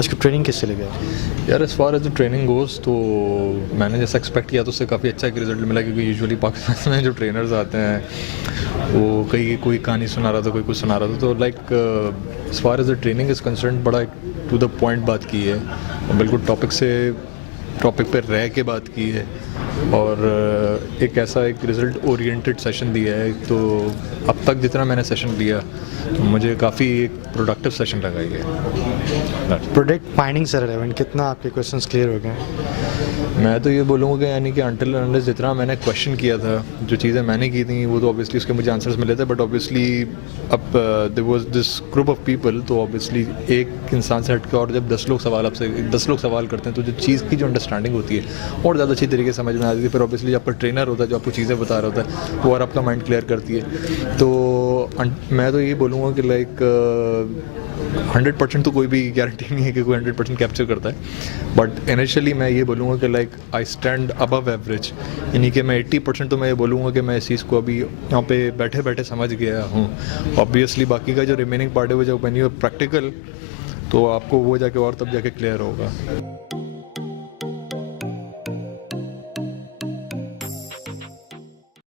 आज की ट्रेनिंग कैसे लगे? यार as far as the training goes तो मैंने जैसा एक्सपेक्ट किया तो उससे काफ़ी अच्छा एक रिजल्ट मिला, क्योंकि यूजुअली पाकिस्तान में जो ट्रेनर्स आते हैं वो कोई कहानी सुना रहा था, कोई कुछ सुना रहा था, तो like as far as the training is concern बड़ा टू द पॉइंट बात की है और बिल्कुल टॉपिक पे रह के बात की है और एक ऐसा एक रिज़ल्ट ओरिएंटेड सेशन दिया है। तो अब तक जितना मैंने सेशन लिया तो मुझे काफ़ी एक प्रोडक्टिव सेशन लगा ये। प्रोडक्ट फाइंडिंग से रिलेवेंट कितना आपके क्वेश्चंस क्लियर हो गए? मैं तो ये बोलूँगा कि यानी कि अनटिल अनलेस जितना मैंने क्वेश्चन किया था, जो चीज़ें मैंने की थी वो तो ऑब्वियसली उसके मुझे आंसर्स मिले थे, बट ऑब्वियसली अब there was this group of people, तो ऑब्वियसली एक इंसान से हट के और जब 10 लोग सवाल करते हैं तो जो चीज़ की जो अंडरस्टैंडिंग होती है और ज़्यादा अच्छी तरीके से समझ में आती है। फिर ऑब्वियसली आपका ट्रेनर होता है जो आपको चीज़ें बता रहा होता है वो और आपका माइंड क्लियर करती है। तो मैं तो ये बोलूँगा कि लाइक 100% तो कोई भी गारंटी नहीं है कि कोई 100% कैप्चर करता है, बट इनिशियली मैं ये बोलूँगा कि like I stand above average, यानी कि मैं 80% तो मैं ये बोलूँगा कि मैं इस चीज़ को अभी यहाँ पे बैठे बैठे समझ गया हूँ। ऑब्वियसली बाकी का जो रिमेनिंग पार्ट है वो जब व्हेन यू आर प्रैक्टिकल तो आपको वो जाके और तब जाके क्लियर होगा।